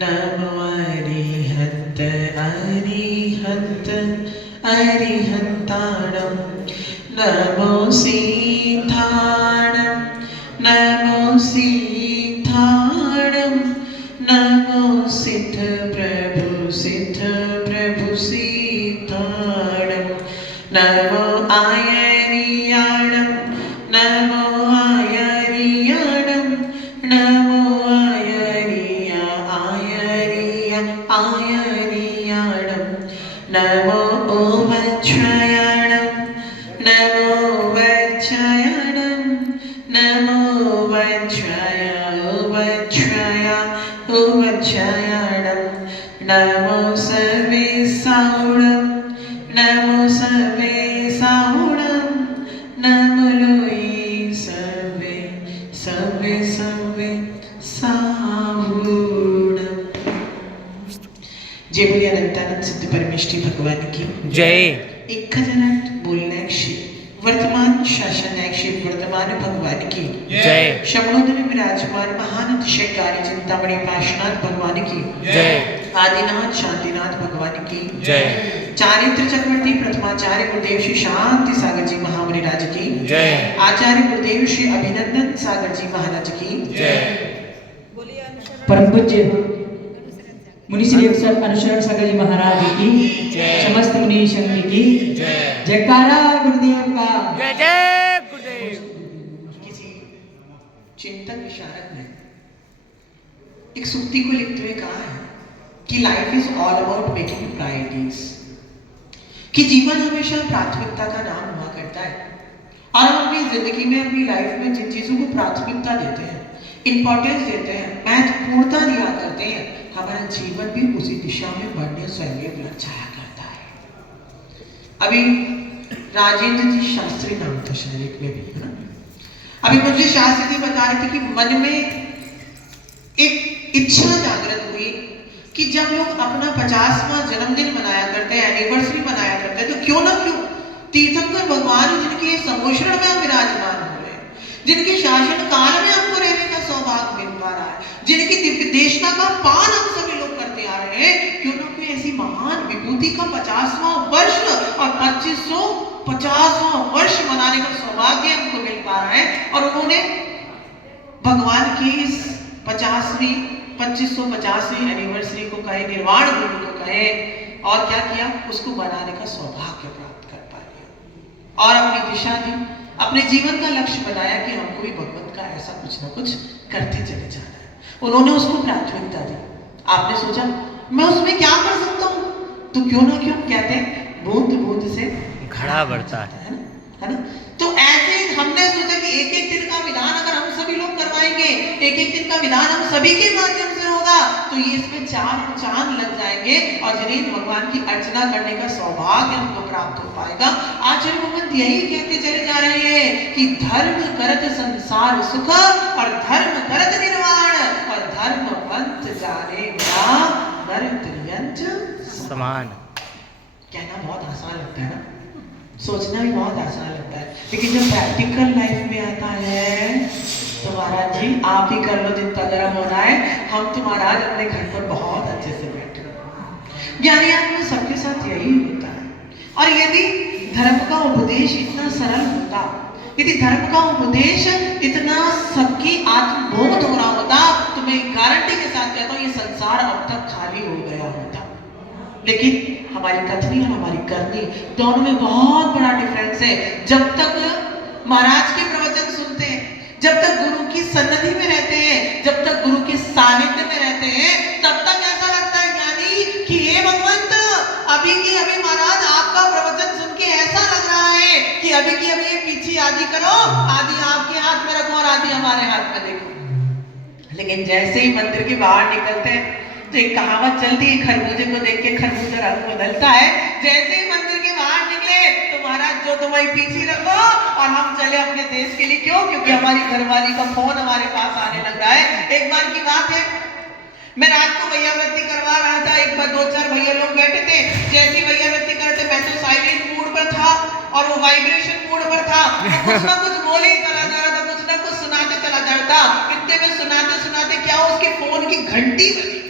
नमो अरिहंत अरिहंत अरिहंताणं नमो सीताणं नमो सीताणं नमो सिद्ध प्रभु सीताणं नमो आयरियाणं नमो आयरियाणं नमो आयरिया आयरिया आयरियाणं नमो ओमच्छायाणं नमो वच्छायाणं नमो वच्छाया ओमच्छाया ओमच्छायाणं नमो सर्वेसाहुणं नमो सर्वेसाहुणं नमो लोई सर्वे सर्वे सर्वे साहुणं। जय बोलिए अनंतानंद सिद्ध परमेष्ठी भगवान की जय। एखाद्याला बोलण्याशी वर्तमान शासनाशी वर्तमान भगवान की जय। शमणोदर विराजमान महान अतिशयकारी चिंतामणि पाशनाथ भगवान की जय। आदिनाथ शांतिनाथ भगवान की जय। चारित्र चक्रवर्ती प्रथमाचार्य गुरुदेव श्री शांति सागर जी महामुनि राज की जय। आचार्य गुरुदेव श्री अभिनंदन सागर जी महाराज की जय। परम पूज्य मुनिश्री अनुशरण सागर जी महाराज की समस्त मुनि संघ की जयकारा गुरुदेव का जय जय गुरुदेव। किसी चिंतन विशारद ने एक सूक्ति को लिखते हुए कहा है कि life is all about making priorities, कि जीवन हमेशा प्राथमिकता का नाम हुआ करता है और हम अपनी जिंदगी में अपनी लाइफ में जिन चीजों को प्राथमिकता देते हैं, इंपॉर्टेंस देते हैं, महत्वपूर्णता दिया करते हैं, हमारा जीवन भी उसी दिशा में बढ़ने स्वयं लग जाया करता है। अभी राजेंद्र जी शास्त्री नाम था शायद एक में भी, है ना? अभी मुझे शास्त्री जी बता रहे थे कि मन में एक इच्छा जागृत हुई कि जब लोग अपना 50वां जन्मदिन मनाया करते हैं, एनिवर्सरी मनाया करते हैं, तो क्यों ना क्यों तीर्थंकर भगवान जिनके समोषण में हम विराजमान हो रहे हैं, जिनके शासन काल में हमको रहने का सौभाग्य मिल पा रहा है, जिनकी दिव्य देशना का पान हम सभी लोग करते आ रहे हैं, क्यों ना क्यों ऐसी महान विभूति का 50वां वर्ष और 2550वां वर्ष मनाने का सौभाग्य हमको मिल पा रहा है। और उन्होंने भगवान की इस 2550वीं एनिवर्सरी को कहे, निर्वाण भूमि को कहे, और क्या किया, उसको बनाने का सौभाग्य प्राप्त कर पाया और अपनी दिशा दी, अपने जीवन का लक्ष्य बनाया कि हमको भी भगवत का ऐसा कुछ ना कुछ करते चले जाना है। उन्होंने उसको प्राथमिकता दी। आपने सोचा मैं उसमें क्या कर सकता हूँ, तो क्यों ना क्यों कहते हैं बूंद बूंद से घड़ा बढ़ता है ना? तो ऐसे हमने सोचा कि एक एक दिन का विधान अगर हम सभी लोग करवाएंगे, एक एक दिन का विधान हम सभी के माध्यम से होगा, तो ये इसमें चार चांद लग जाएंगे और जिन्हें भगवान की अर्चना करने का सौभाग्य हमको प्राप्त हो पाएगा। आचार्य भगवंत यही कहते चले जा रहे हैं कि धर्म करत संसार सुख और धर्म करत निर्वाण और धर्मवंत जाने ना नर त्रियंच समान। कहना बहुत आसान लगता है ना, सोचना भी बहुत आसान लगता है, लेकिन जब प्रैक्टिकल लाइफ में आता है तो महाराज जी आप ही कर लो जितना गर्म होना है, हम तो महाराज अपने घर पर बहुत अच्छे से बैठे ज्ञानी आत्मा सबके साथ यही होता है। और यदि धर्म का उपदेश इतना सरल होता, यदि धर्म का उपदेश इतना सबकी आत्मबोध हो रहा होता, तो मैं गारंटी के साथ कहता हूँ ये संसार अब तक खाली हो गया होता। लेकिन हमारी कथनी और हमारी करनी दोनों में बहुत बड़ा डिफरेंस है। जब तक महाराज के प्रवचन सुनते हैं, जब तक गुरु की सन्निधि में रहते हैं, जब तक गुरु के सानिध्य में रहते हैं, तब तक ऐसा लगता है ज्ञानी कि हे भगवंत अभी की अभी महाराज आपका प्रवचन सुन के ऐसा लग रहा है कि अभी की अभी पीछे आदि करो, आदि आपके हाथ में रखो और आदि हमारे हाथ में देखो। लेकिन जैसे ही मंदिर के बाहर निकलते हैं तो एक कहावत चलती है, खरबूजे को देख के खरबूजा रंग बदलता है। जैसे ही मंदिर के बाहर निकले तो महाराज जो तुम्हारी पीछे रखो और हम चले अपने देश के लिए। क्यों? क्योंकि हमारी घरवाली का फोन हमारे पास आने लग रहा है। एक बार की बात है, मैं रात को भैया वृत्ति करवा रहा था, एक बार 2-4 भैया लोग बैठे थे, जैसे भैया वृत्ति करते मैं तो साइलेंट मूड पर था और वो वाइब्रेशन मूड पर था, कुछ ना कुछ बोले ही चला जा रहा था, कुछ ना कुछ सुनाते चला जा रहा था। इतने में सुनाते सुनाते क्या उसके फोन की घंटी बजी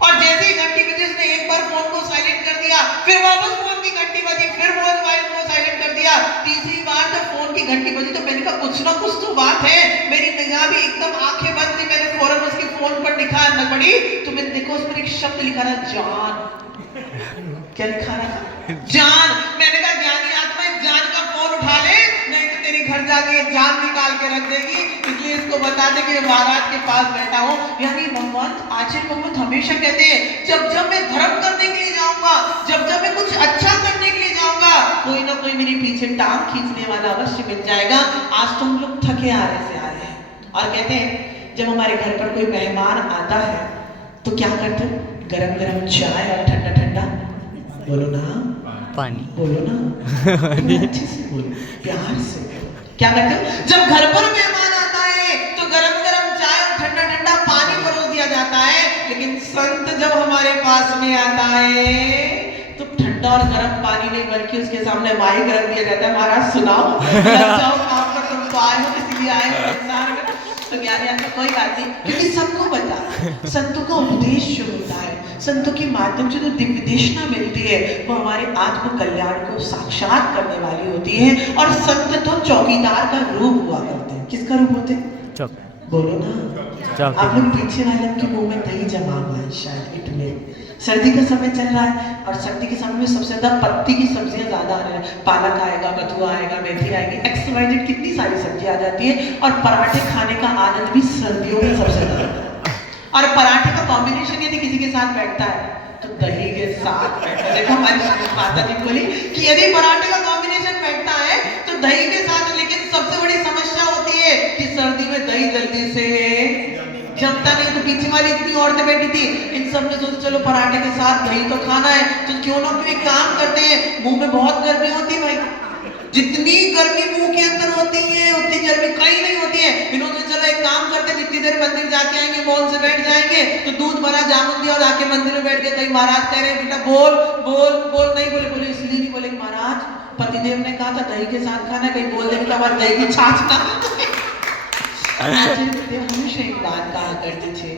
और जैसे ही घंटी बजी उसने एक बार फोन को साइलेंट कर दिया, फिर वापस फोन की घंटी बजी, फिर मोबाइल को साइलेंट कर दिया। तीसरी बार जब फोन की घंटी बजी तो मैंने कहा कुछ ना कुछ तो बात है। मेरी निगाह भी एकदम आंखें बंद थी, मैंने फौरन उसके फोन पर लिखा न पड़ी तो मैंने देखो उस पर एक शब्द लिखा था जान। क्या लिखा था? जान। मैंने कहा ज्ञानी आत्मा इस जान का फोन उठा ले, नहीं तो तेरी घर जाके जान निकाल के रख देगी, इसलिए इसको बता दे कि महाराज के पास बैठा हूँ। यानी भगवान आचार्य भगवत हमेशा कहते हैं जब जब मैं धर्म करने के लिए जाऊंगा, जब जब मैं कुछ अच्छा करने के लिए जाऊंगा, कोई ना कोई मेरे पीछे टांग खींचने वाला अवश्य मिल जाएगा। आज तो हम लोग थके आ रहे हैं और कहते हैं जब हमारे घर पर कोई मेहमान आता है तो क्या करते हैं? गरम गरम चाय और ठंडा ठंडा, बोलो ना, पानी, बोलो ना, अच्छे से बोलो, प्यार से। क्या करते हो? जब घर पर मेहमान आता है तो गरम गरम चाय और ठंडा ठंडा पानी परोस दिया जाता है, लेकिन संत जब हमारे पास में आता है तो ठंडा और गर्म पानी नहीं बल्कि उसके सामने माइक रख दिया जाता है, महाराज सुनाओ, लग जाओ काम पर, तुम तो आए हो इसीलिए आए हो संसार में। तो ज्ञानी आत्मा कोई बात नहीं, क्योंकि सबको पता है संतों का उपदेश जो होता है, संतों के माध्यम से जो दिव्य देशना मिलती है वो हमारे आत्म कल्याण को साक्षात करने वाली होती है। और संत तो चौकीदार का रूप हुआ करते हैं। किसका रूप होते हैं? चौक, बोलो ना। चौकी। आप लोग पीछे वाले के मुंह में दही जमा हुआ है शायद, इसलिए सर्दी का समय चल रहा है और सर्दी के समय में सबसे ज्यादा पत्ती की सब्जियां ज्यादा आने लगी। पालक आएगा, बथुआ आएगा, मेथी आएगी, XYZ कितनी सारी सब्जियां आ जाती है। और पराठे खाने का आनंद भी सर्दियों में सबसे ज्यादा। और पराठे का कॉम्बिनेशन यदि किसी के साथ बैठता है तो दही के साथ बैठता है। देखो हमारी माता जी बोली कि यदि पराठे का कॉम्बिनेशन बैठता है तो दही के साथ, लेकिन सबसे बड़ी समस्या होती है कि सर्दी में दही जल्दी से जमता नहीं। तो पीछे वाली इतनी औरतें बैठी थी, इन सब ने सोचा चलो पराठे के साथ दही तो खाना है, तो क्यों ना क्यों एक काम करते हैं। मुंह में बहुत गर्मी होती है भाई, जितनी गर्मी मुंह के अंदर होती है उतनी गर्मी कहीं नहीं होती है। इन्होंने चलो एक काम करते, जितनी देर मंदिर जाके आएंगे मौन से बैठ जाएंगे, तो दूध भरा जामुन दिया और आके मंदिर में बैठ के कहीं महाराज कह रहे बेटा बोल बोल बोल, नहीं बोले, बोले इसलिए नहीं बोले महाराज पतिदेव ने कहा था दही के साथ खाना, कहीं बोल देने का बाद दही की छाछ ना। हमेशा एक बात कहा करते थे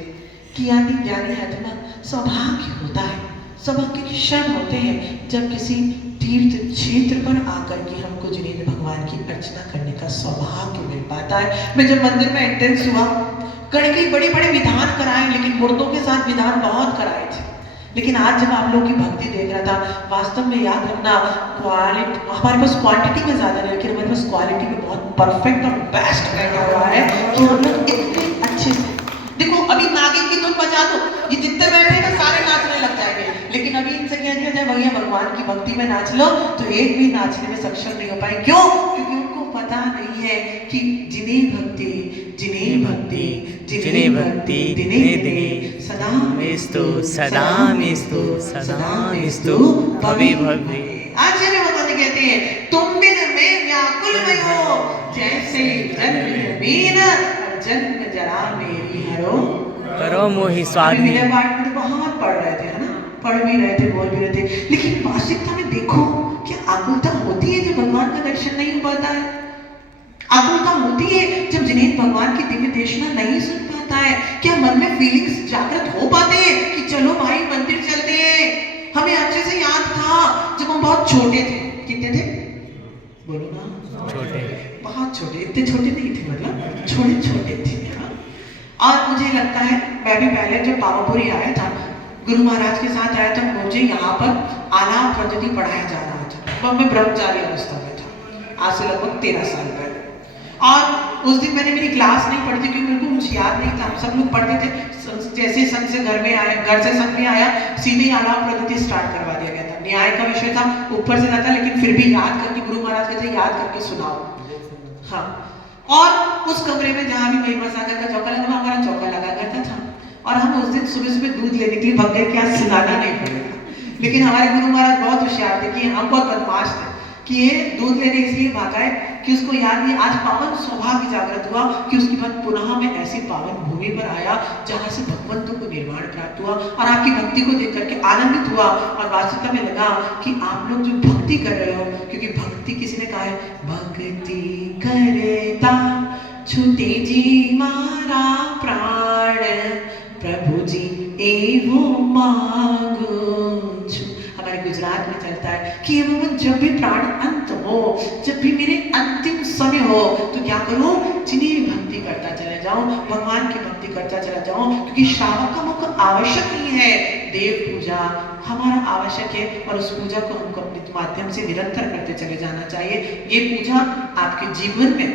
कि यानी ज्ञानी आत्मा सौभाग्य होता है, सौभाग्य के क्षण होते हैं जब किसी तीर्थ क्षेत्र पर आकर के हमको जिनेंद्र भगवान की अर्चना करने का सौभाग्य मिल पाता है। मैं जब मंदिर में एंट्रेंस हुआ, कई बड़े बड़े विधान कराए, लेकिन मुर्दों के साथ विधान बहुत कराए थे। लेकिन आज जब आप लोगों की भक्ति देख रहा था, वास्तव में याद रखना क्वालिटी हमारे पास क्वांटिटी में ज्यादा नहीं, लेकिन हमारे पास क्वालिटी में बहुत परफेक्ट और बेस्ट बैठा हुआ है कि हम लोग इतने अच्छे से। देखो अभी नागिन की धुन बजा दो, ये जितने बैठे ना सारे नाचने लग जाएंगे, लेकिन अभी इनसे कह दिया जाए भैया भगवान की भक्ति में नाच लो तो एक भी नाचने में सक्षम नहीं हो पाए। क्यों? क्योंकि उनको पता नहीं है कि जिन्हें भक्ति जिन्हें भक्ति जिन्हें भक्ति दिने दिने सदा मेस्तु सदा मेस्तु सदा मेस्तु भवि भवि। आचार्य भगवान कहते हैं तुम बिन मैं व्याकुल में हो, जैसे जन्म बीन और जन्म जरा मेरी हरो करो मोहि स्वामी। मेरे पाठ में तो बहुत पढ़ रहे थे, है ना, पढ़ भी रहे थे, बोल भी रहे थे, लेकिन वास्तविकता में देखो क्या आकुलता होती है जब भगवान का दर्शन नहीं हो पाता है। आकुलता होती है जब जिनेंद्र भगवान की दिव्य देशना नहीं सुन पाता है। क्या मन में फीलिंग्स जागृत हो पाते हैं कि चलो भाई मंदिर चलते हैं। हमें अच्छे से याद था जब हम बहुत छोटे थे, कितने थे बोलो ना, छोटे, बहुत छोटे, इतने छोटे नहीं थे, मतलब छोटे छोटे थे। और मुझे लगता है मैं भी पहले जब पावापुरी आया था, गुरु महाराज के साथ आया था, मुझे यहाँ पर आलाप पद्धति पढ़ाया जा रहा था। मैं ब्रह्मचारी अवस्था में था, आज से लगभग 13 साल पहले। और उस दिन मैंने मेरी क्लास नहीं पढ़ी थी क्योंकि मेरे को कुछ याद नहीं था। हम सब लोग पढ़ते थे, जैसे संघ से घर में आया, घर से संघ में आया, सीधे आलाप पद्धति स्टार्ट करवा दिया गया था। न्याय का विषय था, ऊपर से जाता, लेकिन फिर भी याद करके गुरु महाराज कहते याद करके सुनाओ। हाँ, और उस कमरे में जहाँ भी महिमा सागर का चौका लगा, हमारा चौका लगा करता था। और हम उस दिन सुबह सुबह दूध लेने के लिए भग गए, क्या सुनाना नहीं पड़ेगा। लेकिन हमारे गुरु महाराज बहुत होशियार थे कि हम बहुत बदमाश थे कि ये दूध लेने इसलिए भागा है कि उसको याद नहीं, आज पावन सौभाग्य जागृत हुआ कि उसके बाद पुनः में ऐसी पावन भूमि पर आया जहाँ से भगवंतों को निर्माण प्राप्त हुआ। और आपकी भक्ति को देख करके आनंदित हुआ और वास्तविकता में लगा कि आप लोग जो भक्ति कर रहे हो, क्योंकि भक्ति किसी ने कहा है भक्ति करता छूटे जी मारा प्राण, प्रभु जी एवो मांगू छु। हमारे गुजरात में चलता है कि एवं जब भी प्राण अंत हो, जब भी मेरे अंतिम समय हो, तो क्या करूं, जिन्हें भी भक्ति करता चला जाऊं, भगवान की भक्ति करता चला जाऊं, क्योंकि श्रावक का मुख आवश्यक नहीं है, देव पूजा हमारा आवश्यक है, और उस पूजा को हमको अपने माध्यम से निरंतर करते चले जाना चाहिए। ये पूजा आपके जीवन में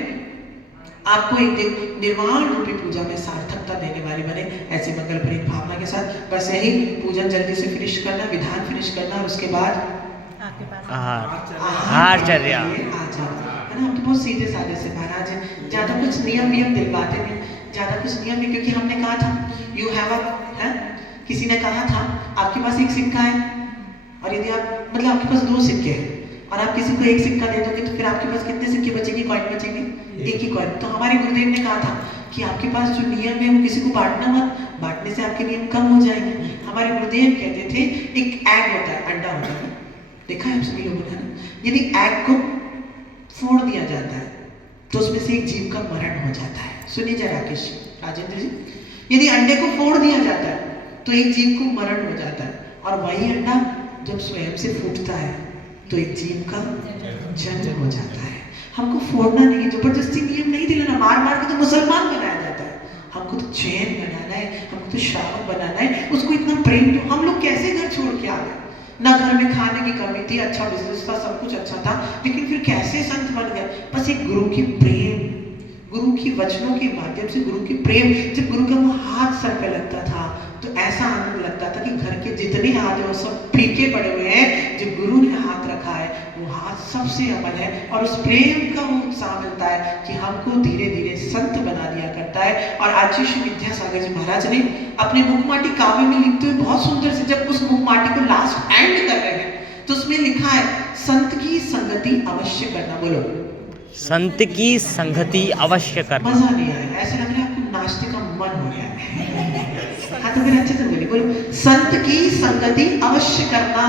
आपको एक दिन निर्वाण रूपी पूजा में सार्थकता देने वाली बने, ऐसी मंगलप्रिय भावना के साथ बस यही पूजन जल्दी से फिनिश करना, विधान फिनिश करना, और उसके बाद आहारचर्या है ना। हम तो बहुत सीधे साधे से महाराज हैं, ज्यादा कुछ नियम दिलवाते नहीं, ज्यादा कुछ नियम नहीं, क्योंकि हमने कहा था यू हैव अ, किसी ने कहा था आपके पास एक सिक्का है, और यदि आप मतलब आपके पास 2 सिक्के हैं और आप किसी को एक सिक्का दे दोगे तो फिर आपके पास कितने सिक्के बचेंगे, कॉइन बचेंगे, एक ही कॉइन। तो हमारे गुरुदेव ने कहा था कि आपके पास जो नियम है वो किसी को बांटना मत, बांटने से आपके नियम कम हो जाएंगे। हमारे गुरुदेव कहते थे एक एग होता है, अंडा होता है, देखा है आप सभी लोगों ने, यदि एग को फोड़ दिया जाता है तो उसमें से एक जीव का मरण हो जाता है। सुनिए जय राकेश राजेंद्र जी, यदि अंडे को फोड़ दिया जाता है तो एक जीव को मरण हो जाता है, और वही अंडा जब स्वयं से फूटता है तो एक जीव का जन्म हो जाता है। हमको फोड़ना नहीं, जबरदस्ती नियम नहीं दिलाना, मार मार के तो मुसलमान बनाया जाता है, हमको तो चैन बनाना है, हमको तो श्रावक बनाना है, उसको इतना प्रेम दो। हम लोग कैसे घर छोड़ के आ गए, ना घर में खाने की कमी थी, अच्छा बिजनेस था, सब कुछ अच्छा था, लेकिन फिर कैसे संत बन गए, बस एक गुरु की प्रेम, गुरु की वचनों के माध्यम से गुरु की प्रेम। जब गुरु का वो हाथ सर पे लगता था तो ऐसा आनंद लगता था कि घर के जितने हाथ है वो सब फीके पड़े हुए हैं, जब गुरु ने हाथ रखा है वो हाथ सबसे अमल है, और उस प्रेम का वो उत्साह मिलता है कि हमको धीरे धीरे संत बना दिया करता है। और आज श्री विद्यासागर जी महाराज ने अपने मुखमाटी काव्य में लिखते हुए बहुत सुंदर से, जब उस मुखमाटी को लास्ट एंड कर रहे हैं तो उसमें लिखा है संत की संगति अवश्य करना। बोलो, संत की संगति अवश्य करना। मजा नहीं आया, ऐसा लग रहा है आपको नाचने का मन हो गया है। हाँ तो फिर अच्छे से बोलिए, बोलो संत की संगति अवश्य करना।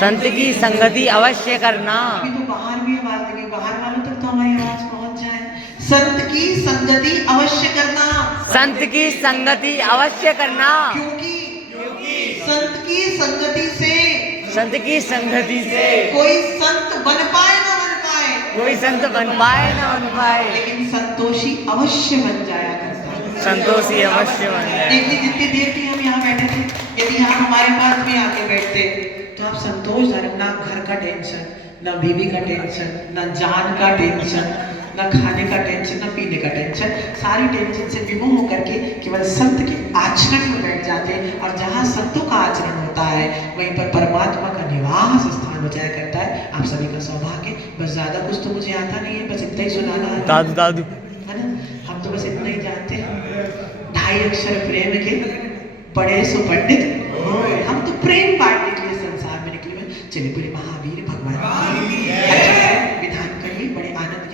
संत की संगति अवश्य करना। अभी तो बाहर भी आवाज देंगे, बाहर वालों तक तो हमारी आवाज पहुंच जाए। संत की संगति अवश्य करना। संत की संगति अवश्य करना, क्योंकि संत की संगति से, संत की संगति से कोई संत बन पाए ना बन पाए, कोई संत बन पाए ना बन पाए, लेकिन संतोषी अवश्य बन जाया करता है। संतोषी अवश्य बन जाए। देखिए जितनी देर भी हम यहाँ बैठे थे, यदि आप हमारे पास भी आके बैठते तो आप संतोष धर्म, ना घर का टेंशन, ना बीवी का टेंशन, ना जान का टेंशन, ना खाने का टेंशन, ना पीने का टेंशन, सारी टेंशन से विमुख होकर के केवल संत के आचरण में बैठ जाते हैं। और जहाँ संतों का आचरण होता है वहीं पर परमात्मा का निवास स्थान हो जाया करता है। आप सभी का सौभाग्य। बस ज्यादा कुछ तो मुझे आता नहीं है, बस इतना ही सुनाना है। दादू दादू है ना, हम तो बस इतना ही जानते हैं, 2.5 अक्षर प्रेम के बड़े सो पंडित होए। हम तो प्रेम बांटने के लिए संसार में निकले हुए। चलिए पूरे महावीर